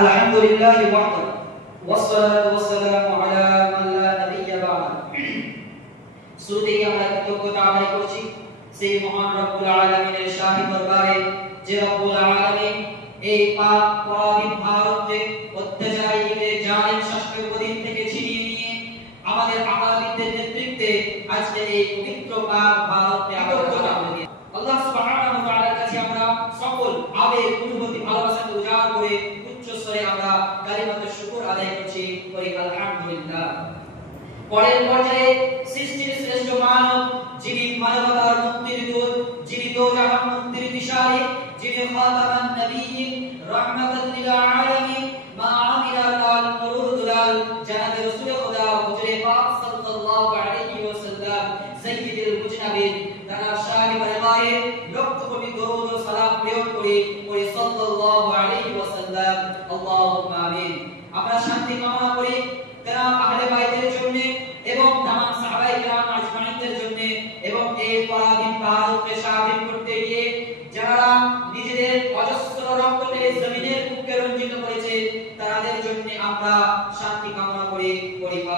আলহামদুলিল্লাহি ওয়াহদাহু ওয়াসসালাতু ওয়াসসালামু আলা মান লা নাবিয়্যা বা'দ। শুরুতেই আমরা কৃতজ্ঞতা আদায় করছি সেই মহান রব্বুল আলামিনের শাহী দরবারে, যে রব্বুল আলামিন এই পাক পরাধীন ভারতে অত্যাচারী ইংরেজ জালেম শাসকের অধীন থেকে ছিনিয়ে নিয়ে আমাদের আকাবিদের নেতৃত্বে আজকে এই পবিত্র পাক ভারতে কৃতজ্ঞতা করি। আল্লাহ সুবহানাহু ওয়া তাআলার কাছে আমরা সকল আবেগ, অনুভূতি, ভালোবাসাকে উজাড় করে উচ্চ স্বরে আমরা কালিমাতুশ শুকর আদায় করছি, করি আলহামদুলিল্লাহ। পরের পর্যায়ে সৃষ্টির শ্রেষ্ঠ মানব, যিনি মানবতার মুক্তির দূত, যিনি দোজাহান মুক্তির দিশারি, যিনি খাতামান নবিয়্যিন রাহমাতাল লিল আলামিন, মা আমিরা কাল মুরুদুলাল, জনাবে রাসূল খুদা হুজুরে পাক সাল্লাল্লাহু আলাইহি ওয়াসাল্লাম, সাইয়্যিদুল মুজনাবিন, তারা শাহি পরিবারে লক্ষ কোটি দরুদ ও সালাম প্রেরণ করে ওই সাল্লাল্লাহু আলাইহি ওয়াসাল্লাম, আল্লাহুম্মা আমিন। আমরা শান্তি কামনা করি তারা আহলে বাইতের জন্য এবং तमाम সাহাবায়ে কেরাম আজমাইনদের জন্য, এবং এই পরাধীন ভারতকে স্বাধীন করতে গিয়ে যারা নিজেদের অজস্র রক্ত ঢেলে জমিনের বুকে রঞ্জিত করেছে তাদের জন্য আমরা শান্তি কামনা করি,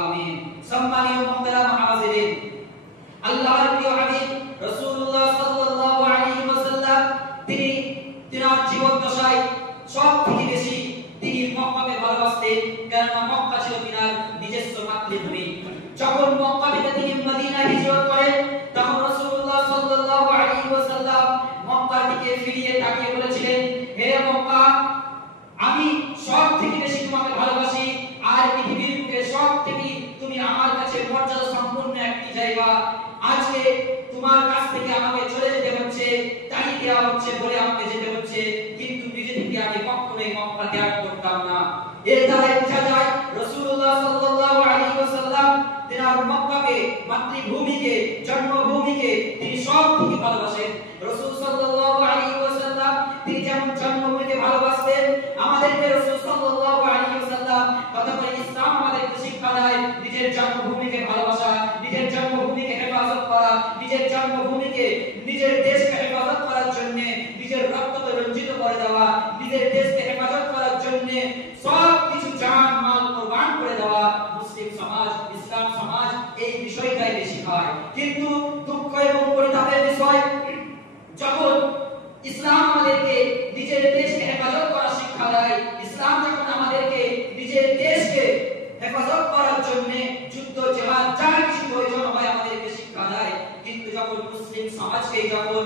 আমিন। সম্মানিত মুহতারাম হাজিরিন, আল্লাহর প্রিয় হাবিব রাসূলুল্লাহ সাল্লাল্লাহু আলাইহি ওয়াসাল্লাম তিনি তার জীবন দশায় সবথেকে বেশি তিনি মক্কাকে ভালোবাসতেন, কারণ মক্কা ছিল তার নিজস্ব মাতৃভূমি। যখন মক্কা থেকে তিনি মদিনায় হিজরত করেন তখন রাসূলুল্লাহ সাল্লাল্লাহু আলাইহি ওয়াসাল্লাম মক্কার দিকে ফিরে তাকিয়ে বলেছিলেন, হে মক্কা, আমি সবথেকে বেশি তোমাকে ভালোবাসি, আর পৃথিবীর বুকে সবথেকে তুমি আমার কাছে মর্যাদা সম্পন্ন একটি জায়গা। আজকে তোমার কাছ থেকে আমাকে চলে যেতে হচ্ছে, তাড়িয়ে দেওয়া হচ্ছে বলে আমাকে যেতে হচ্ছে, কিন্তু নিজে থেকে আমি কখনোই মক্কা ত্যাগ করতাম না। এর দ্বারা বোঝা যায় রাসূলুল্লাহ সাল্লাল্লাহু আলাইহি ওয়াসাল্লাম তিনার মক্কাকে, মাতৃভূমিকে, জন্মভূমিকে তিনি সবথেকে ভালোবাসেন। রাসূল সাল্লাল্লাহু আলাইহি ওয়াসাল্লাম তিনি যেমন জন্মভূমিকে ভালোবাসতেন, আমাদেরকে রাসূল সাল্লাল্লাহু আলাইহি ওয়াসাল্লাম কথা বলে ইসলাম আমাদেরকে শিক্ষা দেয় নিজের জন্মভূমিকে ভালোবাসা, নিজের জন্মভূমিকে হেফাজত করা, নিজের জন্মভূমিকে, নিজের দেশকে হেফাজত করার জন্য নিজের রক্তকে রঞ্জিত করে দেওয়া, নিজের দেশকে হেফাজত করার জন্য সব কিছু জান মাল কুরবান করে দেওয়া। মুসলিম সমাজ, ইসলাম সমাজ এই বিষয়টাই বেশি হয়, কিন্তু দুঃখ এবং পরিতাপের বিষয় যখন ইসলাম আমাদেরকে নিজের দেশকে হেফাজত করার শিক্ষা দেয়, ইসলাম যখন আমাদেরকে নিজের দেশকে হেফাজত করার জন্য যুদ্ধ, জিহাদ, যা কিছু প্রয়োজন হয় আমাদেরকে শিক্ষা দেয়, কিন্তু যখন মুসলিম সমাজকে যখন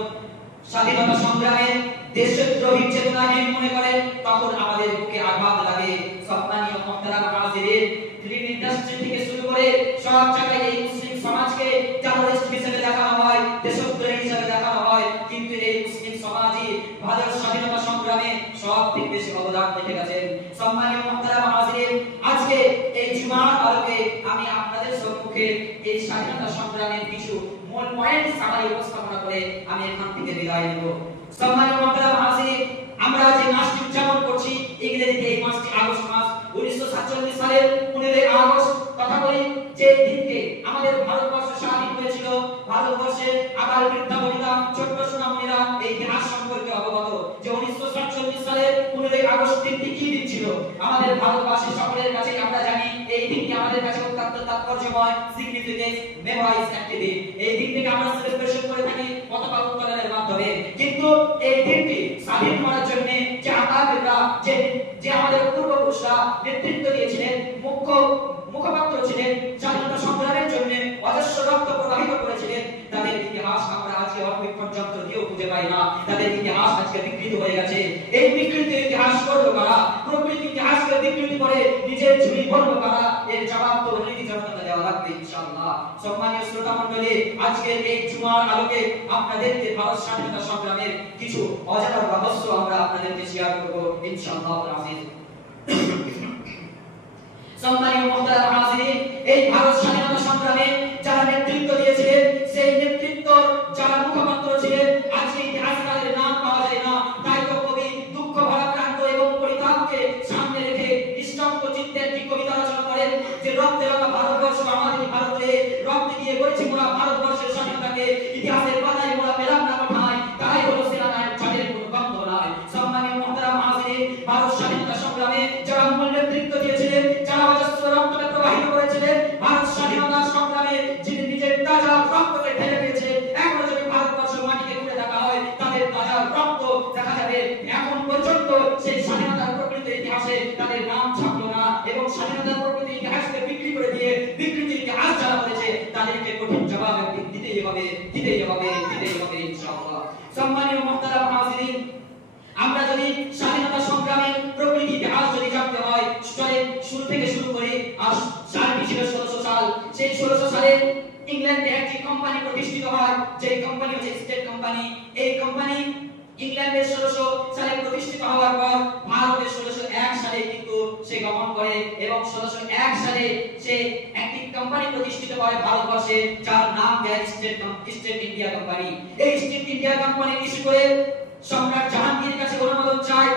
স্বাধীনতা সংগ্রামে দেশদ্রোহী চেতনাহীন মনে করে তখন আমাদের বুকে আঘাত লাগে। সম্মানিত মুহতারাম হাজিরিন, ফিল্ম ইন্ডাস্ট্রি থেকে শুরু করে সব জায়গায় এই মুসলিম সমাজকে টেররিস্ট হিসেবে দেখানো হয়, দেশদ্রোহী হিসেবে দেখানো হয়, কিন্তু এই মুসলিম সমাজই ভারত স্বাধীনতা সংগ্রামে সবথেকে বেশি অবদান রেখে গেছেন। সম্মানিত মুহতারাম হাজিরিন, আজকে এই জুমার আলোকে আমি আপনাদের সম্মুখে এই স্বাধীনতা সংগ্রামের কিছু মূল পয়েন্ট সামারি উপস্থাপনা করে আমি এখান থেকে বিদায় নেব। সম্মানিত মুহতারাম হাজিরিন, আমরা যে মাসটি উদযাপন করছি ইংরেজিতে এই মাসটি আগস্ট মাস, 1947 সালের 15 আগস্ট কথা বলি যে দিনকে আমাদের ভারতবর্ষ স্বাধীন হয়েছিল। ভারতবর্ষের আবার বৃদ্ধা বনিতা, ছোট্ট সোনামণিরা এই ইতিহাস সম্পর্কে অবগত যে 1947 সালের 15 আগস্ট দিনটি কি দিন ছিল। আমাদের ভারতবাসী সকলের কাছে আমরা জানি এই দিনটি আমাদের কাছে অত্যন্ত তাৎপর্যময়, সিগনিফিকেন্স, মেমোরাইজ একটি দিন। এই দিনটিকে আমরা সেলিব্রেশন করে থাকি পতাকা উত্তোলনের মাধ্যমে, কিন্তু এই দিনটি স্বাধীন করার জন্য যে আকাবিররা, যে আমাদের পূর্বপুরুষরা নেতৃত্ব দিয়েছিলেন, মুখপাত্র ছিলেন, স্বাধীনতা সংগ্রামের জন্য অজস্র রক্ত প্রবাহিত করেছিলেন, তাদের ইতিহাস আমরা আজকে অপেক্ষণ যন্ত্র দিয়েও খুঁজে পাই না। তাদের ইতিহাস আজকে বিকৃত হয়ে গেছে। এই বিকৃত ইতিহাস করলো কারা? প্রকৃত ইতিহাসকে বিকৃতি করে নিজের ঝুলি ভরলো কারা? এর জবাব তো নীতি জনতাকে দেওয়া লাগবে ইনশাআল্লাহ। সম্মানীয় শ্রোতা মণ্ডলী, আজকে এই জুমার আলোকে আপনাদেরকে ভারত স্বাধীনতা সংগ্রামের কিছু অজানা রহস্য আমরা আপনাদেরকে শেয়ার করব ইনশাআল্লাহ আজিজ। সম্মানীয় মুহতারাম হাজিরিন, এই ভারত স্বাধীনতা সংগ্রামে যারা নেতৃত্ব দিয়েছিলেন, সেই নেতৃত্ব যারা মুখপাত্র ছিলেন, আজকে ইতিহাসকারের নাম পাওয়া যায় না। তাই তো কবি দুঃখ ভারাক্রান্ত এবং পরিতাপকে সামনে রেখে নিস্তব্ধ চিত্তে একটি কবিতা রচনা করেন যে রক্তে রাঙা ভারতবর্ষ আমাদের ভারতে, রক্তে দিয়ে গড়েছি মোরা ভারতবর্ষের স্বাধীনতাকে, ইতিহাসের পাতায় মোরা পেলাম না কোথায়, তাই হলো সেনানায়ক ছাড়ের কোনো গন্ধ নাই। সম্মানীয় মুহতারাম হাজিরিন, ভারত স্বাধীনতা সংগ্রামে যারা মূল নেতৃত্ব দিয়েছিলেন, যারা অজস্র রক্তকে প্রবাহিত করেছিলেন, ভারত স্বাধীনতা সংগ্রামে যিনি নিজের তাজা রক্তকে ঢেলে দিয়েছিলেন, এখনো যদি ভারতবর্ষের মাটিকে ঘুরে দেখা হয় তাদের তাজা রক্ত দেখা যাবে। এখন পর্যন্ত সেই স্বাধীনতার প্রকৃত ইতিহাসে তাদের নাম ছাপলো না, এবং স্বাধীনতার প্রকৃত ইতিহাসকে বিক্রি করে দিয়ে বিকৃতির ইতিহাস যারা করেছে তাদেরকে কঠিন জবাব দিতেই হবে ইনশাআল্লাহ। সম্মানীয় মুহতারাম হাজিরিন, আমরা যদি স্বাধীনতা সংগ্রামের প্রকৃত ইতিহাস যদি জানতে হয়, শুরু থেকে শুরু করে সালটি ছিল 1600 সাল। সেই 1600 সালে ইংল্যান্ডে একটি কোম্পানি প্রতিষ্ঠিত হয়, যে কোম্পানি হচ্ছে স্টেট কোম্পানি। এই কোম্পানি ইংল্যান্ডে 1600 সালে প্রতিষ্ঠিত হওয়ার পর ভারতে 1601 সালে কিন্তু সে গমন করে, এবং 1601 সালে সে একটি কোম্পানি প্রতিষ্ঠিত করে ভারতবর্ষে, যার নাম দেয় স্টেট ইন্ডিয়া কোম্পানি। এই স্টেট ইন্ডিয়া কোম্পানি ইস্যু করে সম্রাট জাহাঙ্গীরের কাছে অনুমোদন চায়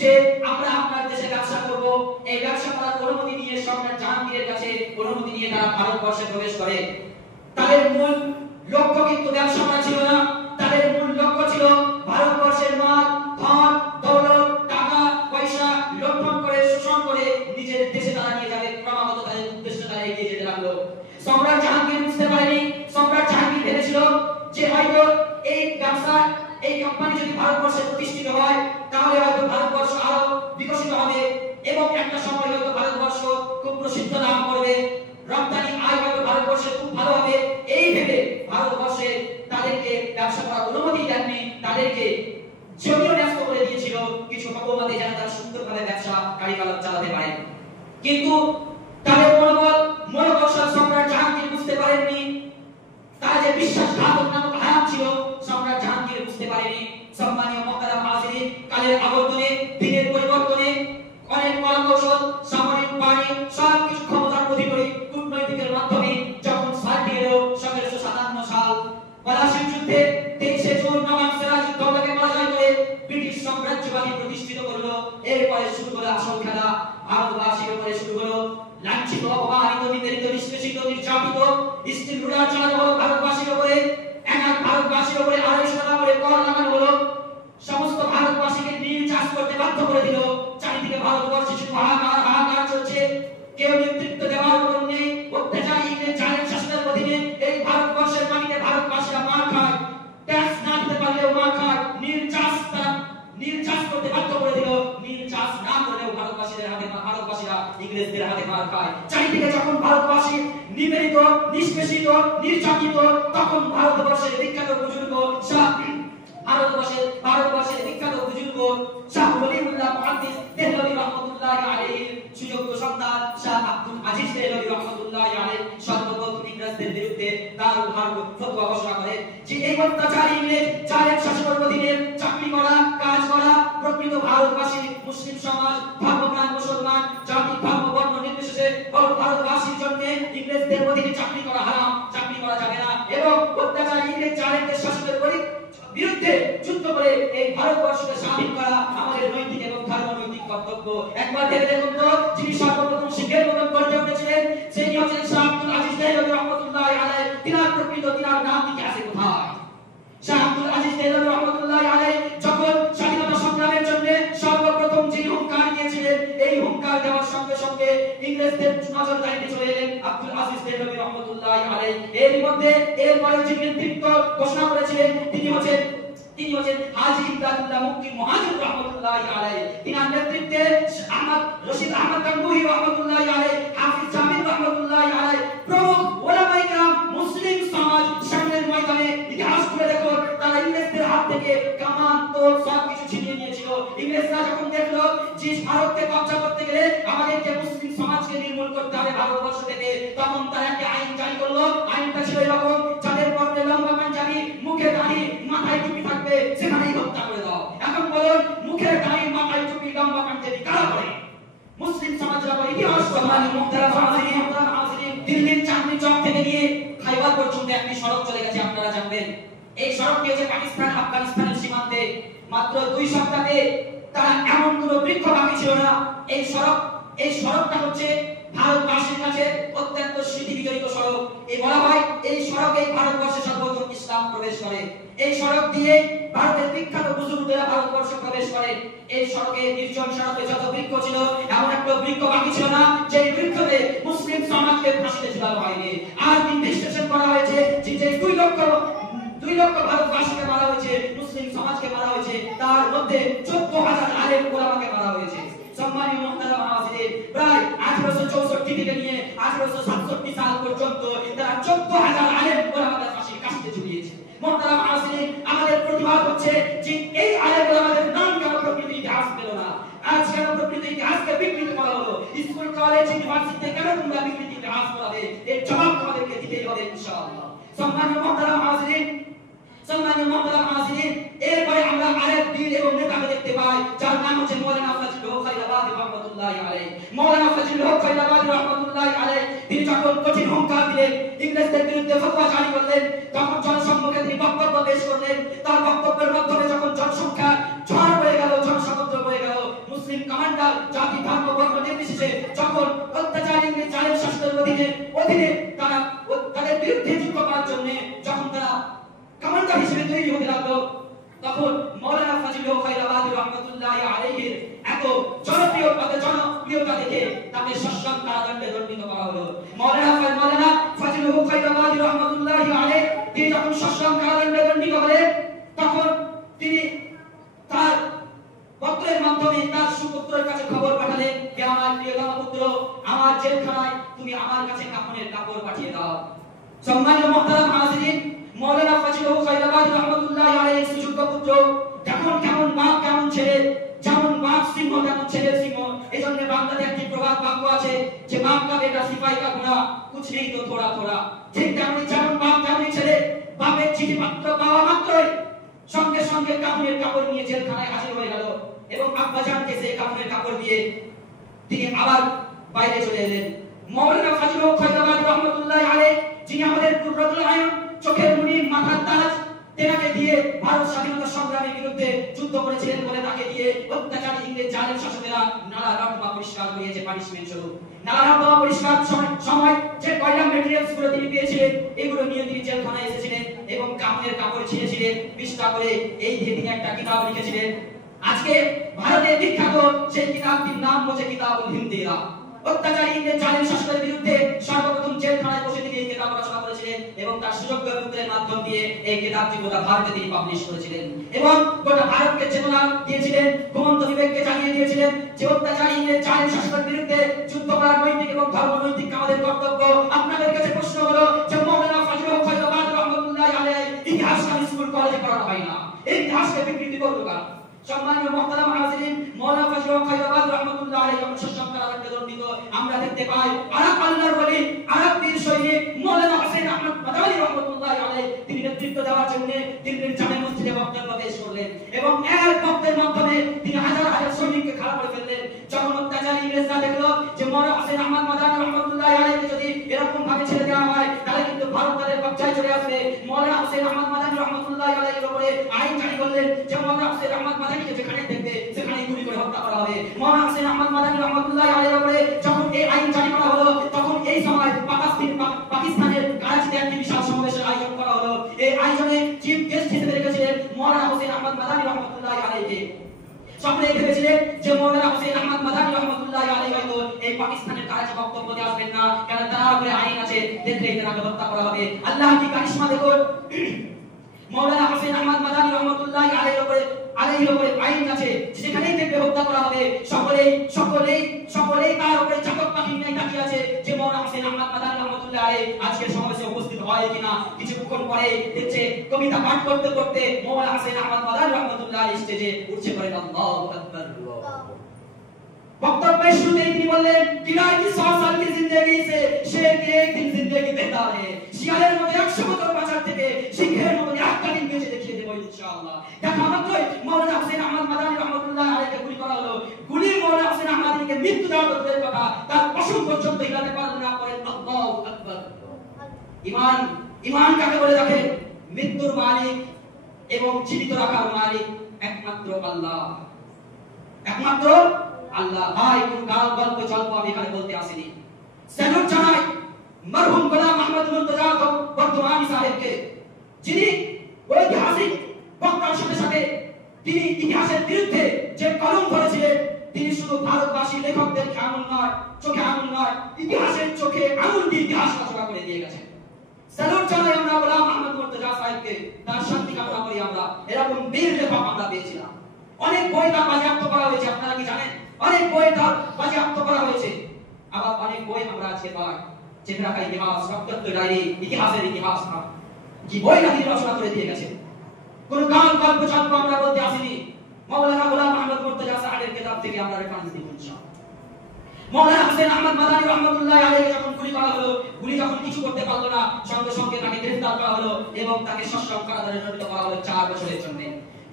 যে আমরা আপনার দেশে ব্যবসা করব। এই ব্যবসা করার অনুমতি নিয়ে সম্রাট জাহাঙ্গীরের কাছে অনুমতি নিয়ে তারা ভারতবর্ষে প্রবেশ করে। তাদের মূল লক্ষ্য কিন্তু ব্যবসা করা ছিল না, তাদের মূল লক্ষ্য ছিল ভারতবর্ষের মাল, ধন, দৌলত, টাকা পয়সা লুণ্ঠন করে, শোষণ করে নিজের দেশে তারা নিয়ে যাবে। ক্রমাগত তাদের উদ্দেশ্যে তারা এগিয়ে যেতে লাগলো। সম্রাট জাহাঙ্গীর বুঝতে পারেনি। সম্রাট জাহাঙ্গীর ভেবেছিল যে হয়তো এই ব্যবসা, এই কোম্পানি যদি ভারতবর্ষে প্রতিষ্ঠিত হয় তাহলে হয়তো ভারতবর্ষ আরো বিকশিত হবে, এবং একটা সময় হয়তো ভারতবর্ষ খুব প্রসিদ্ধ লাভ করবে, রপ্তানি আয় হয়তো ভারতবর্ষে খুব ভালো হবে। এই ভেবে ভারতবর্ষে তাদেরকে ব্যবসা করার অনুমতি দেননি, তাদেরকে জমিও ন্যস্ত করে দিয়েছিল কিছু হুকুমতে, যেন তারা সুন্দরভাবে ব্যবসা কার্যকলাপ চালাতে পারে। কিন্তু তাদের মনোকৌশল সম্রাট জাহাঙ্গীর বুঝতে পারেননি। তারা যে বিশ্বাসঘাতক নামক হারাম ছিল সম্রাট জাহাঙ্গীর বুঝতে পারেনি। সম্মানীয় মুহতারাম হাজিরিন, কালের আবর্তনে, দিনের পরিবর্তনে অনেক কৌশল, সামরিক বাহিনী সবকিছু ক্ষমতার অধিকারী কূটনৈতিকের মাধ্যমে যখন সালটি এলো 1757 সাল, পলাশীর যুদ্ধে 23 জুন নবাব সিরাজউদ্দৌলাকে পরাজয় করে ব্রিটিশ সাম্রাজ্যবাদী প্রতিষ্ঠিত করলো। এরপরে শুরু হলো আসল খেলা। ভারতবাসীর উপরে শুরু হলো লাঞ্ছিত, অপমানিত, নিপীড়িত, নিষ্পেষিত, নির্যাতিত স্টিল রুলার চালানো হলো ভারতবাসীর উপরে। ভারতবাসীর উপরে 250 টাকা করে কর লাগানো হলো। সমস্ত ভারতবাসীকে নীল চাষ করতে বাধ্য করে দিল। চারিদিকে ভারতবর্ষে শুধু হাহাকার চলছে, কেউ নেতৃত্ব দেওয়ার মতো নেই। অত্যাচারী ইংরেজ জালেম শাসনের অধীনে এই ভারতবর্ষের মাটিতে ভারতবাসীরা মার খায়, ট্যাক্স না দিতে পারলেও মার খায়। নীল চাষ করতে বাধ্য করে দিল। নীল চাষ না করলেও ভারতবাসীরা ইংরেজদের হাতে মার খায়। চারিদিকে যখন ভারতবাসী নিপীড়িত, নিষ্পেষিত, নির্যাতিত, তখন ভারতবর্ষের বিখ্যাত বুজুর্গ শাহ ওলিউল্লাহ মুহাদ্দিস দেহলভী রাহমাতুল্লাহি আলাইহির সুযোগ্য সন্তান শাহ আব্দুল আজিজ দেহলভী রাহমাতুল্লাহি আলাইহি সর্বপ্রথম ইংরেজদের বিরুদ্ধে দারুল হারব ফতোয়া ঘোষণা করেন যে এই অত্যাচারী ইংরেজ জালেম শাসনের অধীনে চাকরি করা, কাজ করা প্রকৃত ভারতবাসী মুসলিম সমাজ, ধর্মপ্রাণ মুসলমান, জাতি, ধর্ম, বর্ণ নির্বিশেষে ভারতবাসীর জন্য ইংরেজদের অধীনে চাকরি করা হারাম, চাকরি করা যাবে না। এবং অত্যাচারী ইংরেজ জালেমদের শাসনের বিরুদ্ধে যুদ্ধ করে এই ভারতবর্ষকে স্বাধীন করা আমাদের নৈতিক এবং ধর্মনৈতিক কর্তব্য। একবার ভেবে দেখুন তো, যিনি সর্বপ্রথম শিখের মতন গড়ে উঠেছিলেন সেই হচ্ছেন শাহ আব্দুল আজিজ দেহলভী রাহমাতুল্লাহি আলাইহি। তিনার নাম কি আছে কোথায়? শাহ আব্দুল আজিজ দেহলভী রাহমাতুল্লাহি আলাইহি যখন স্বাধীনতা সংগ্রামের জন্য সর্বপ্রথম যে হুঙ্কার দিয়েছিলেন, এই হুঙ্কার দেওয়ার সঙ্গে সঙ্গে ইংরেজদের নজরদারিতে চলে এলেন আব্দুল আজিজ দেহলভী রাহমাতুল্লাহি আলাইহি। এরপরে যে নেতৃত্ব ঘোষণা করেছিলেন তিনি হচ্ছেন হাজী ইমদাদুল্লাহ মুফতি মুহাজির রাহমাতুল্লাহি আলাইহি। তিনার নেতৃত্বে রশিদ আহমদ গঙ্গুহি রাহমাতুল্লাহি আলাইহি, হাফিজ জামিল রাহমাতুল্লাহি আলাইহি প্রমুখ ওলামায়ে কেরাম মুসলিম সমাজ সামনের ময়দানে ইতিহাস খুলে দেখো, তারা ইংরেজদের হাত থেকে কামান, তোপ সব কিছু ছিনিয়ে নিয়েছিল। ইংরেজরা যখন দেখলো যে ভারতকে কব্জা করতে গেলে আমাদেরকে মুসলিম সমাজকে নির্মূল করতে হবে ভারতবর্ষ থেকে, তখন তারা একটা আইন জারি করলো। আইনটা ছিল এরকম, যাদের পরনে লম্বা পাঞ্জাবি, মুখে দাড়ি, মাথায় টুপি থাকবে সেখানেই হত্যা করে দাও। এখন বলুন, মুখে দাড়ি, মাথায় টুপি, লম্বা পাঞ্জাবি কারা করে? মুসলিম সমাজের উপর ইতিহাস। সম্মানিত মুহতারাম হাজিরিন, দিল্লির চাঁদনি চক থেকে নিয়ে খাইবার পর্যন্ত একটি সড়ক চলে গেছে, আপনারা জানবেন। এই সড়কটি হচ্ছে পাকিস্তান আফগানিস্তানের সীমান্তে। মাত্র 2 সপ্তাহে তারা এমন কোনো বৃক্ষ বাকি ছিল না। এই সড়কটা হচ্ছে ভারতবাসীর কাছে অত্যন্ত স্মৃতি বিজড়িত সড়ক। এই বলা হয় এই সড়কে ভারতবর্ষে সর্বপ্রথম ইসলাম প্রবেশ করে। এই সড়ক দিয়ে ভারতের বিখ্যাত বুজুর্গরা ভারতবর্ষ প্রবেশ করেন। এই সড়কে নির্জন সড়কে যত বৃক্ষ ছিল এমন একটা বৃক্ষ বাকি ছিল না যে বৃক্ষতে মুসলিম সমাজকে ফাঁসিতে ঝুলানো হয়নি। আর ইনভেস্টিগেশন করা হয়েছে যে 2 লক্ষ ভারতবাসীকে মারা হয়েছে, মুসলিম সমাজকে মারা হয়েছে, তার মধ্যে 14,000 আলেম ওলামাকে মারা হয়েছে। সম্মানীয় মুহতারাম হাজিরিন, প্রায় 1864 থেকে নিয়ে 1867 সাল পর্যন্ত তারা 14,000 আলেম ওলামাকে ফাঁসির কাস্তে ঝুলিয়েছে। মুহতারাম হাজিরিন, আমাদের প্রতিবাদ হচ্ছে যে এই আলেম ওলামাদের নাম কেন প্রকৃতি ইতিহাস পেল না? আজ কেন প্রকৃতি ইতিহাসকে বিকৃত করা হলো? স্কুল কলেজ ইউনিভার্সিটিতে কেন তোমরা বিকৃতি ইতিহাস পড়াবে? এর জবাব তোমাদেরকে দিতেই হবে ইনশাআল্লাহ। সম্মানীয় মুহতারাম হাজিরিন, এরপরে আমরা আরেক বীর এবং নেতাকে দেখতে পাই যার নাম হচ্ছে মাওলানা ফজলুল হক খায়রাবাদী রাহমাতুল্লাহি আলাইহি। মাওলানা ফজলুল হক খায়রাবাদী রাহমাতুল্লাহি আলাইহি তিনি যখন কঠিন হুঙ্কার দিলেন, ইংরেজদের বিরুদ্ধে ফতোয়া জারি করলেন, তখন জনসম্মুখে তিনি বক্তব্য পেশ করলেন। তার বক্তব্যের মাধ্যমে যখন জনসংখ্যা ঝড় বয়ে গেল, জনসমুদ্র বয়ে গেল, মুসলিম কমান্ডার জাতি ধর্ম বর্ণ নির্বিশেষে যখন অত্যাচারী জালেম শাসনের অধীনে তারা তাদের বিরুদ্ধে যুদ্ধ করার জন্য যখন তারা কমান্ডার হিসেবে তৈরি হতে লাগলো, তখন মাওলানা ফজলুল হক খায়রাবাদী রাহমাতুল্লাহি আলাইহি এত জনপ্রিয়তা দেখে তাকে সশ্রম কারাদণ্ডে দণ্ডিত করা হলো। মাওলানা ফজলুল হক খায়রাবাদী রাহমাতুল্লাহি আলাইহি তিনি যখন সশ্রম কারাদণ্ডে দণ্ডিত হলেন, তখন তিনি তার পত্রের মাধ্যমে তার সুপুত্রের কাছে খবর পাঠালেন যে আমার প্রিয়তম পুত্র, আমার জেলখানায় তুমি আমার কাছে কাফনের কাপড় পাঠিয়ে দাও। সম্মানিত মুহতারাম হাজিরিন, মাওলানা ফজলুল হক খায়রাবাদী রাহমাতুল্লাহি আলাইহির সুযোগ্য পুত্র যখন কেমন বাপ কেমন ছেলে, যেমন বাপ সিংহ তেমন ছেলে সিংহ। এজন্য বাংলাতে একটি প্রবাদ বাক্য আছে যে বাপ কা বেটা সিপাহি কা গুনা কুছ নেই তো থোড়া থোড়া। ঠিক তেমনি যেমন বাপ তেমনি ছেলে, বাপের চিঠি পত্র পাওয়া মাত্রই সঙ্গে সঙ্গে কাফনের কাপড় নিয়ে জেলখানায় হাজির হয়ে গেল এবং আব্বাজানকে সেই কাফনের কাপড় দিয়ে তিনি আবার বাইরে চলে এলেন। মাওলানা ফজলুল হক খায়রাবাদী রাহমাতুল্লাহি আলাইহি যিনি আমাদের কুদরতুল আইন, চোখের মনি, মাথার তাজ, তেনাকে দিয়ে ভারত স্বাধীনতা সংগ্রামের বিরুদ্ধে যুদ্ধ করেছিলেন বলে তাকে দিয়ে অত্যাচারী ইংরেজ জালেম শাসকেরা নালা নর্দমা পরিষ্কার করিয়েছে পানিশমেন্ট স্বরূপ। নালা নর্দমা পরিষ্কার সময় যে কয়লা ম্যাটেরিয়ালস গুলো তিনি পেয়েছিলেন এগুলো নিয়ে তিনি জেলখানায় এসেছিলেন এবং কাফনের কাপড় ছিঁড়েছিলেন, বিষ্ঠা করে এই দিয়ে তিনি একটা কিতাব লিখেছিলেন। আজকে ভারতের বিখ্যাত সেই কিতাবটির নাম হচ্ছে কিতাবুল হিন্দিরা। অত্যাচারী ইংরেজ জালেম শাসকের বিরুদ্ধে সর্বপ্রথম জেলখানায় বসে তিনি এই কিতাব রচনা করেছিলেন এবং তার সুযোগ্য পুত্রের মাধ্যম দিয়ে এই কিতাবটি গোটা ভারতে তিনি পাবলিশ করেছিলেন এবং গোটা ভারতকে চেতনা দিয়েছিলেন, ঘুমন্ত বিবেককে জানিয়ে দিয়েছিলেন যে অত্যাচারী ইংরেজ জালেম শাসকের বিরুদ্ধে যুদ্ধ করার নৈতিক এবং ধর্মনৈতিক আমাদের কর্তব্য। আপনাদের কাছে প্রশ্ন হলো যে মাওলানা ফজলুল হক খায়রাবাদী রাহমাতুল্লাহি আলাইহি ইতিহাস স্কুল কলেজে পড়ানো হয় না, এই ইতিহাসকে বিকৃতি করলো কারা? সম্মানীয় মুহতারাম হাজিরিন, মাওলানা ফজলুল হক খায়রাবাদী রাহমাতুল্লাহি আলাইহি যখন সশ্রম কারাদণ্ডে দণ্ডিত, আমরা দেখতে পাই আরেক আল্লাহর ওলি, আরেক বীর শহীদ মাওলানা হোসেন আহমদ মাদানী রাহমাতুল্লাহি আলাইহি তিনি নেতৃত্ব দেওয়ার জন্য দিল্লির জামে মসজিদে বক্তব্য পেশ করলেন এবং এক বক্তব্যের মাধ্যমে তিনি হাজার হাজার সৈনিককে খাড়া করে ফেললেন। যখন অত্যাচারী ইংরেজরা দেখলো যে মাওলানা হোসেন আহমদ মাদানী রাহমাতুল্লাহি আলাইহি যদি এরকম ভাবে ছেড়ে দেওয়া হয় তাহলে কিন্তু ভারত তাদের কবজায় চলে আসবে, মাওলানা হোসেন আহমদ মাদানী রাহমাতুল্লাহি আলাইহির উপরে আইন জারি করলেন যে মাওলানা হোসেন আহমদ মাদানীকে যেখানে দেখবে সেখানেই গুলি করে হত্যা করা হবে। মাওলানা হোসেন আহমদ মাদানী রাহমাতুল্লাহি আলাইহির উপরে যখন এই আইন জারি করা হলো, তখন এই সময় পাকিস্তানের করাচিতে একটি বিশাল সমাবেশের আয়োজন করা হলো। এই আয়োজনে চিফ গেস্ট হিসেবে রেখেছিলেন মাওলানা হোসেন আহমদ মাদানী রাহমাতুল্লাহি আলাইহিকে। সকলে ভেবেছিলেন যে মাওলানা হোসেন আহমদ মাদানী রাহমাতুল্লাহি আলাইহি হয়তো এই পাকিস্তানের কাছে বক্তব্য দিয়ে আসবেন না, কারণ তার উপরে আইন আছে, দেখলেই তাকে হত্যা করা হবে। আল্লাহ কি কারিশমা দেখুন, মাওলানা হোসেন আহমদ মাদানী রাহমাতুল্লাহি আলাইহির উপরে আইন আছে, যেখানেই দেখবে হত্যা করা হবে। সকলেই তার উপরে চাতক পাখির ন্যায় তাকিয়ে আছে যে মাওলানা হোসেন আহমদ মাদানী রাহমাতুল্লাহি আলাইহি আজকের সমাবেশে উপস্থিত হয় কিনা। কিছুক্ষণ পরে দেখছে কবিতা পাঠ করতে করতে মাওলানা হোসেন আহমদ মাদানী রাহমাতুল্লাহি আলাইহি স্টেজে উঠছে করেন আল্লাহু আকবার। বক্তব্যের শুরুতেই তিনি বললেন, गिराई की 100 साल की जिंदगी से शेर की एक दिन जिंदगी बेहतर है। শিয়ালের মতো 100 বছর বাঁচার থেকে সিংহের মতো একটা দিন বেঁচে দেখিয়ে দেব ইনশাআল্লাহ। দেখা মাত্রই মাওলানা হোসেন আহমদ মাদানী রাহমাতুল্লাহি আলাইহিকে গুলি করা হলো। গুলি মাওলানা হোসেন আহমদ মাদানীকে মৃত্যু দেওয়ার দূরের কথা, তার পশম পর্যন্ত হিলাতে পারলেন না। করেন আল্লাহু আকবার। ঈমান কাকে বলে দেখেন? মৃত্যুর মালিক এবং জীবিত রাখার মালিক একমাত্র আল্লাহ, একমাত্র আল্লাহ। ভাই কোন গল্প চল্প আমি এখানে বলতে আসিনি। স্যালুট জানাই মরহুম গোলাম আহমদ মুর্তজা বর্তমানী সাহেবকে, যিনি ঐতিহাসিক বক্তার সাথে সাথে তিনি ইতিহাসের বিরুদ্ধে যে কলম ধরেছিলেন, তিনি শুধু ভারতবাসী লেখকদের আঙুল নয়, চোখে আঙুল নয়, ইতিহাসের চোখে আঙুল দিয়ে ইতিহাস রচনা করে দিয়ে গেছেন। স্যালুট জানাই আমরা গোলাম আহমদ মুর্তজা সাহেবকে, তার শান্তি কামনা করি আমরা। এরকম বীর লেখক আমরা পেয়েছিলাম। অনেক বই তার বাজেয়াপ্ত করা হয়েছে, আপনারা কি জানেন? অনেক বই তার বাজেয়াপ্ত করা হয়েছে। আবার অনেক বই আমরা আজকে পাই, চেপে রাখা ইতিহাস, রক্তাক্ত ডায়েরি, ইতিহাসের ইতিহাস কি বই না তিনি রচনা করে দিয়ে গেছেন। কোন গান গল্প চল্প আমরা বলতে আসিনি। মাওলানা গোলাম আহমদ মুর্তজা সাহেবের কিতাব থেকে আমরা রেফারেন্স দিব ইনশাআল্লাহ। মাওলানা হোসেন আহমদ মাদানী রাহমাতুল্লাহ আলাইহি যখন গুলি করা হলো, গুলি যখন কিছু করতে পারলো না, সঙ্গে সঙ্গে তাকে গ্রেফতার করা হলো এবং তাকে সশ্রম কারাগারে দণ্ডিত করা হলো 4 বছরের জন্য।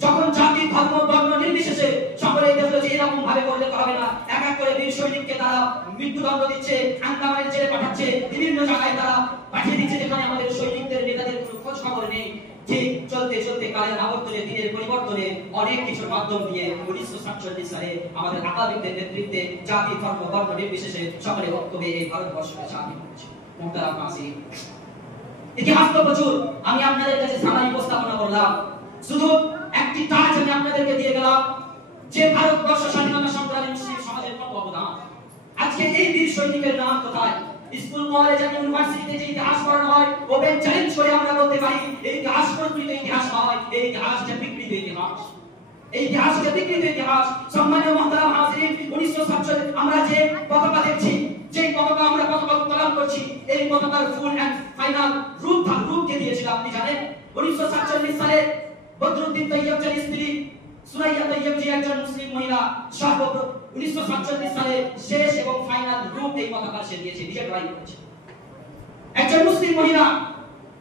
যখন জাতি ধর্ম বর্ণ নির্বিশেষে সকলেই দেখলো যে এরকম ভাবে করলে হবে না, এক এক করে বীর সৈনিককে তারা মৃত্যুদণ্ড দিচ্ছে, আন্দামানের জেলে পাঠাচ্ছে, বিভিন্ন জায়গায় তারা পাঠিয়ে দিচ্ছে যেখানে আমাদের সৈনিকদের নেতাদের কোনো খোঁজ খবর নেই। ঠিক চলতে চলতে কালের আবর্তনে, দিনের পরিবর্তনে অনেক কিছুর মাধ্যম দিয়ে 1947 সালে আমাদের আকাবিরদের নেতৃত্বে জাতি ধর্ম বর্ণ নির্বিশেষে সকলে ঐক্যবে এই ভারতবর্ষকে স্বাধীন করেছে। মুহতারাম নাসির, ইতিহাস তো প্রচুর, আমি আপনাদের কাছে সামান্য উপস্থাপনা করলাম। শুধু একটি কাজ আমি আপনাদেরকে দিয়ে গেলাম যে ভারতবর্ষ স্বাধীনতা সংগ্রামী মুসলিম সমাজের কত অবদান। আজকে এই বীর সৈনিকের নাম কোথায়? স্কুল কলেজ এবং ইউনিভার্সিটিতে যে ইতিহাস পড়ানো হয়, ওপেন চ্যালেঞ্জ করে আমরা বলতে পারি এই ইতিহাস প্রকৃত ইতিহাস নয়, এই ইতিহাস যে বিকৃত ইতিহাস। এই ইতিহাস যে বিকৃত ইতিহাস। সম্মানীয় মুহতারাম হাজিরিন, 1947 আমরা যে পতাকা দেখছি, যে পতাকা আমরা পতাকা উত্তোলন করছি, এই পতাকার ফুল এন্ড ফাইনাল রূপকে দিয়েছিল আপনি জানেন? 1947 সালে বদরুদ্দিন তৈয়বজির স্ত্রী সুরাইয়া তৈয়বজি একজন মুসলিম মহিলা, সর্বপ্রথম 1947 সালে শেষ এবং ফাইনাল রূপ এই পতাকা সে দিয়েছে, নিজে ড্রয়িং করেছে। একজন মুসলিম মহিলা।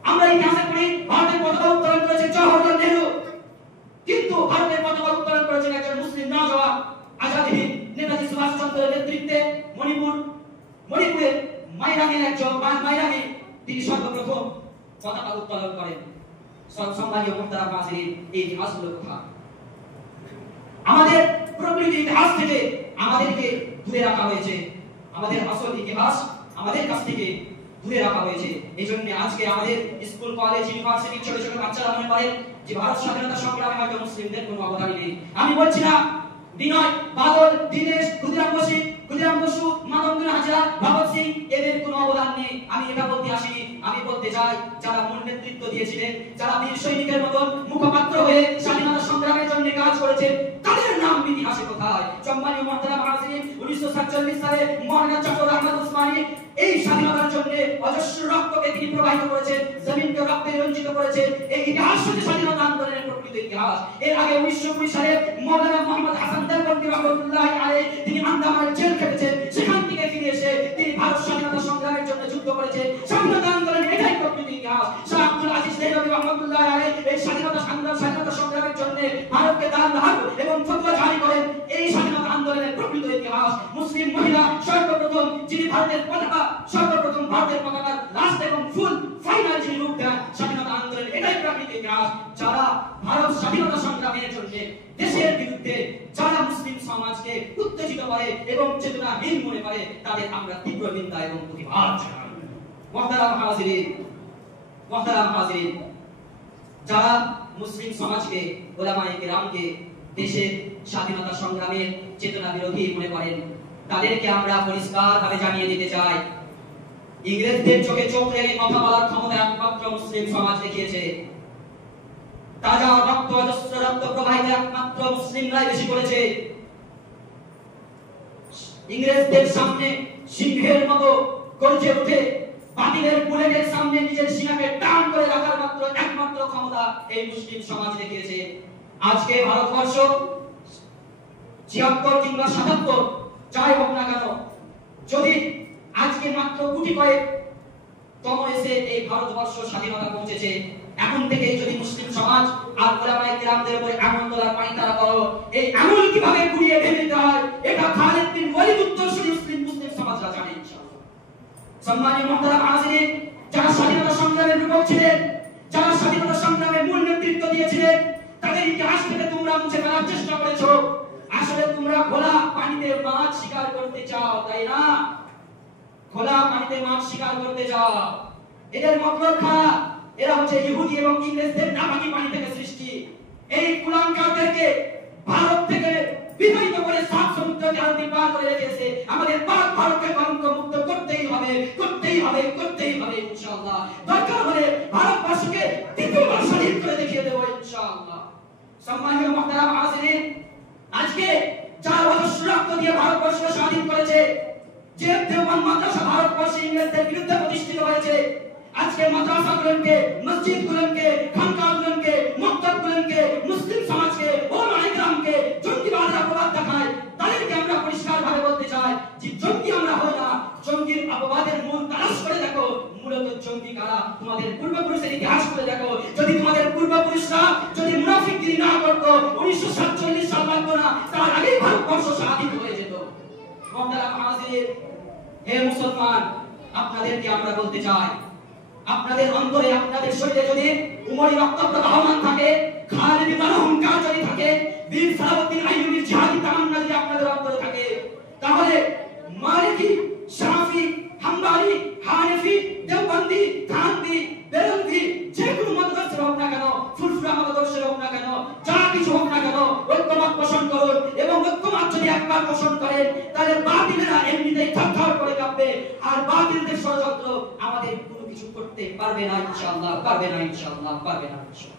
আমরা ইতিহাসে পড়ি ভারতের পতাকা উত্তোলন করেছে জওহরলাল নেহরু, কিন্তু ভারতের পতাকা উত্তোলন করেছেন একজন মুসলিম নওজওয়ান আজাদ হিন্দ নেতাজি সুভাষ চন্দ্রের নেতৃত্বে মণিপুরের মাইরাংয়ের একজন মাইরাংয়ে তিনি সর্বপ্রথম পতাকা উত্তোলন করেন। সম্মানীয় মুহতারাম হাজিরিন, এই ইতিহাসগুলো কোথায়? আমাদের প্রকৃত ইতিহাস থেকে আমাদেরকে দূরে রাখা হয়েছে। আমাদের আসল ইতিহাস আমাদের কাছ থেকে দূরে রাখা হয়েছে। এইজন্য আজকে আমাদের স্কুল কলেজ ইউনিভার্সিটি ছোট ছোট বাচ্চারা মনে করেন যে ভারত স্বাধীনতা সংগ্রামে হয়তো মুসলিমদের কোনো অবদান নেই। আমি বলছি না, বিনয় বাদল, দীনেশ, ক্ষুদিরাম বসু, মানবেন্দ্র হাজরা, ভগৎ সিং এদের কোনো অবদান নেই। আমি এটা বলতে আসিনি। আমি বলতে চাই যারা মূল নেতৃত্ব দিয়েছিলেন, যারা বীর সৈনিকের মতন মুখপাত্র হয়ে স্বাধীনতা সংগ্রামের জন্য কাজ করেছেন, তাদের নাম ইতিহাসে কোথায়? সম্মানীয় মুহতারাম হাজিরিন, 1947 সালে মওলানা জাফর আহমদ উসমানী এই স্বাধীনতার জন্য অজস্র রক্তকে তিনি প্রবাহিত করেছেন, জমিনকে রক্তে রঞ্জিত করেছেন। এই ইতিহাস হচ্ছে স্বাধীনতা আন্দোলনের প্রকৃত ইতিহাস। এর আগে 1920 সালে মওলানা মুহাম্মদ হাসান দেওবন্দি রাহমাতুল্লাহি আলাইহি তিনি আন্দামানের জেল খেটেছেন। সেখান থেকে ফিরে এসে তিনি ভারত স্বাধীনতা সংগ্রামের জন্য যুদ্ধ করেছেন। স্বাধীনতা আন্দোলনের এটাই প্রকৃত ইতিহাস। শাহ আব্দুল আজিজ দেহলভী রাহমাতুল্লাহি আলাইহি এই স্বাধীনতা সংগ্রামের জন্য ভারতকে দান এবং ফতোয়া জারি করেন। এই স্বাধীনতা আন্দোলনের প্রকৃত ইতিহাস। মুসলিম মহিলা সর্বপ্রথম যিনি ভারতের পতাকার লাস্ট এবং ফুল ফাইনাল যিনি রূপ দেন স্বাধীনতা আন্দোলনের এটাই প্রকৃত ইতিহাস। যারা ভারত স্বাধীনতা সংগ্রামের জন্য দেশের বিরুদ্ধে যারা মুসলিম সমাজকে উত্তেজিত করে এবং চেতনাহীন মনে করে, তাদের আমরা তীব্র নিন্দা এবং প্রতিবাদ জানাই। মুহতারাম হাজিরিন, যারা মুসলিম সমাজকে, উলামায়ে কিরামকে দেশের স্বাধীনতা সংগ্রামের চেতনা বিরোধী মনে করেন, তাদেরকে আমরা পরিষ্কারভাবে জানিয়ে দিতে চাই, ইংরেজদের চোখে চোখ রেখে কথা বলার ক্ষমতা একমাত্র মুসলিম সমাজ দেখিয়েছে। তাজা রক্ত, অজস্র রক্ত প্রবাহিত একমাত্র মুসলিমরাই বেশি করেছে। ইংরেজদের সামনে সিংহের মতো গর্জে উঠে বাতিলের বুলেটের সামনে নিজের সিনাকে টান করে রাখার একমাত্র ক্ষমতা এই মুসলিম সমাজ দেখিয়েছে। আজকে ভারতবর্ষ ৭৬ কিংবা ৭৭ যাই হোক না কেন, যদি আজকে মাত্র কোটি কয়েক তম এসে এই ভারতবর্ষ স্বাধীনতা পৌঁছেছে, এখন থেকে যদি মুসলিম সমাজ আর উলামায়ে কিরামদের উপরে আঙুল তোলার পানি তারা করো, এই আঙুল কিভাবে ঘুরিয়ে ভেঙে দিতে হয় এটা খালিদ বিন ওয়ালিদ উত্তরসূরি মুসলিম সমাজরা জানে ইনশাআল্লাহ। সম্মানীয় মুহতারাম হাজিরিন, যারা স্বাধীনতা সংগ্রামের রূপক ছিলেন, যারা স্বাধীনতা সংগ্রামের মূল নেতৃত্ব দিয়েছিলেন, তাদের ইতিহাস থেকে তোমরা মুছে ফেলার চেষ্টা করেছো। আসলে তোমরা খোলা পানিতে মাছ শিকার করতে চাও, তাই না? খোলা পানিতে মাছ শিকার করতে যাও। এদের মতলব খারাপ, এরা হচ্ছে ইহুদি এবং ইংরেজদের নাপাকি পানি থেকে সৃষ্টি। এই কুলাঙ্গারদেরকে ভারত থেকে বিতাড়িত করে সাত সমুদ্রকে আরতি পার করে রেখেছে। আমাদের পাক ভারতকে কলঙ্ক মুক্ত করতেই হবে, করতেই হবে, করতেই হবে ইনশাআল্লাহ। দরকার হলে ভারতবর্ষকে দ্বিতীয়বার স্বাধীন করে দেখিয়ে দেব ইনশাআল্লাহ। সম্মানীয় মুহতারাম হাজিরিন, আজকে 4 বছর রক্ত দিয়ে ভারতবর্ষকে স্বাধীন করেছে, যে দেওবন্দ মাদ্রাসা ভারতবর্ষে ইংরেজদের বিরুদ্ধে প্রতিষ্ঠিত হয়েছে। আজকে মাদ্রাসাগুলোকে, মসজিদগুলোকে, খানকাগুলোকে, মক্তবগুলোকে, মুসলিম সমাজকে, ওলামায়ে কেরামকে জঙ্গিবাদের অপবাদ দেখায়। তাদেরকে আমরা পরিষ্কারভাবে বলতে চাই যে জঙ্গি আমরা হই না। জঙ্গির অপবাদের মূল তালাশ করে দেখো, মূলত জঙ্গি কারা। তোমাদের পূর্বপুরুষের ইতিহাস করে দেখো। যদি তোমাদের পূর্বপুরুষরা যদি মুনাফিকগিরি না করতো, 1947 সাল লাগতো না, তার আগেই ভারতবর্ষ স্বাধীন হয়ে যেত। মুহতারাম হাজির, হে মুসলমান, আপনাদেরকে আমরা বলতে চাই, আপনাদের অন্তরে, আপনাদের শরীরে যদি উমরি রক্ত প্রবাহমান থাকে, খালিদ ইবনে হুঙ্কার যদি থাকে, বীর সালাউদ্দিন আইয়ুবীর জিহাদি তামান্না যদি আপনাদের অন্তরে থাকে, তাহলে মালিকি, শাফি, হাম্বলি, হানাফি, দেওবন্দি, থানভি, বেরলভি, যে কোনো মাদ্রাসার হোক না কেন, ফুরফুরা মাদ্রাসার হোক না কেন, যা কিছু হোক না কেন, ঐক্যমত পোষণ করুন। এবং ঐক্যমত যদি একবার পোষণ করেন, তাহলে বাতিলেরা এমনিতেই থরথর করে কাঁপবে। আর বাতিলদের ষড়যন্ত্র আমাদের কোনো কিছু করতে পারবে না ইনশাআল্লাহ, পারবে না ইনশাআল্লাহ, পারবে না ইনশাআল্লাহ।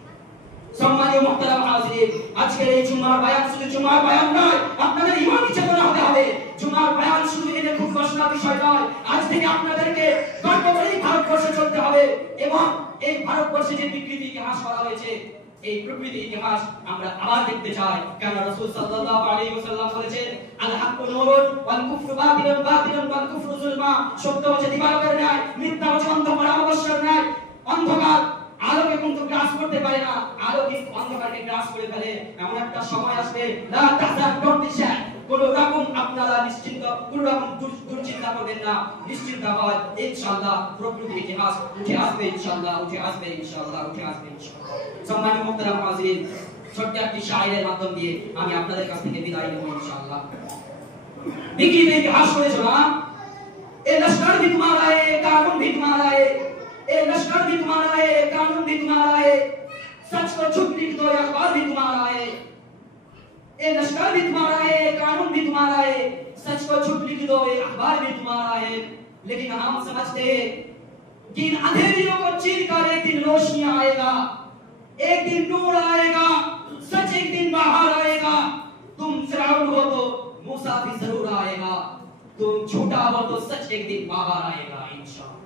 সম্মানীয় মুহতারাম হাজিরিন, আজকের এই জুমার বয়ান শুধু জুমার বয়ান নয়, আপনাদের ঈমানি চেতনা হতে হবে। জুমার বয়ান শুধু এনে খুব ঘোষণা বিষয় নয়। আজ থেকে আপনাদেরকে গর্ব করে ভারতবর্ষে চলতে হবে এবং এই ভারতবর্ষে যে বিকৃতি ইতিহাস করা হয়েছে, এই প্রকৃতি ইতিহাস আমরা আবার দেখতে চাই। কেন রাসূল সাল্লাল্লাহু আলাইহি ওয়াসাল্লাম বলেছেন, আল হাক্কু নূরুন ওয়াল কুফরু বাতিলুন, বাতিলুন ওয়াল কুফরু যুলমা। সত্য হচ্ছে দিবালোকের ন্যায়, মিথ্যা হচ্ছে অন্ধকার অমাবস্যার ন্যায়। অন্ধকার আলোকে কিন্তু গ্রাস করতে পারে না, আলো কিন্তু অন্ধকারকে গ্রাস করে ফেলে। এমন একটা সময় আসবে, লা তাহজান, ডোন্ট বি স্যাড, কোন রকম আপনারা নিশ্চিন্ত, কোন রকম দুশ্চিন্তা করবেন না, নিশ্চিন্ত হন। ইনশাআল্লাহ প্রকৃতি ইতিহাস উঠে আসবে ইনশাআল্লাহ, উঠে আসবে ইনশাআল্লাহ, উঠে আসবে ইনশাআল্লাহ। সম্মানিত মুহতারাম হাজিরিন, ছোট্ট একটি শায়রের মাধ্যম দিয়ে আমি আপনাদের কাছ থেকে বিদায় নেব ইনশাআল্লাহ। বিকৃতি ইতিহাস করেছো না, এ লश्कर भी तुम्हारा है, कानून भी तुम्हारा है, ए लश्कर भी तुम्हारा है, कानून भी तुम्हारा है, सच को झूठ लिख दो अखबार भी तुम्हारा है। ए लश्कर भी तुम्हारा है, कानून भी तुम्हारा है, सच को झूठ लिख दो अखबार भी तुम्हारा है। लेकिन हम समझते हैं कि इन अंधेरियों को चीर कर एक दिन रोशनी आएगा, एक दिन नूर आएगा, सच एक दिन बाहर आएगा। तुम फिरौन हो तो मूसा भी जरूर आएगा, तुम झूठा हो तो सच एक दिन बाहर आएगा इंशाअल्लाह।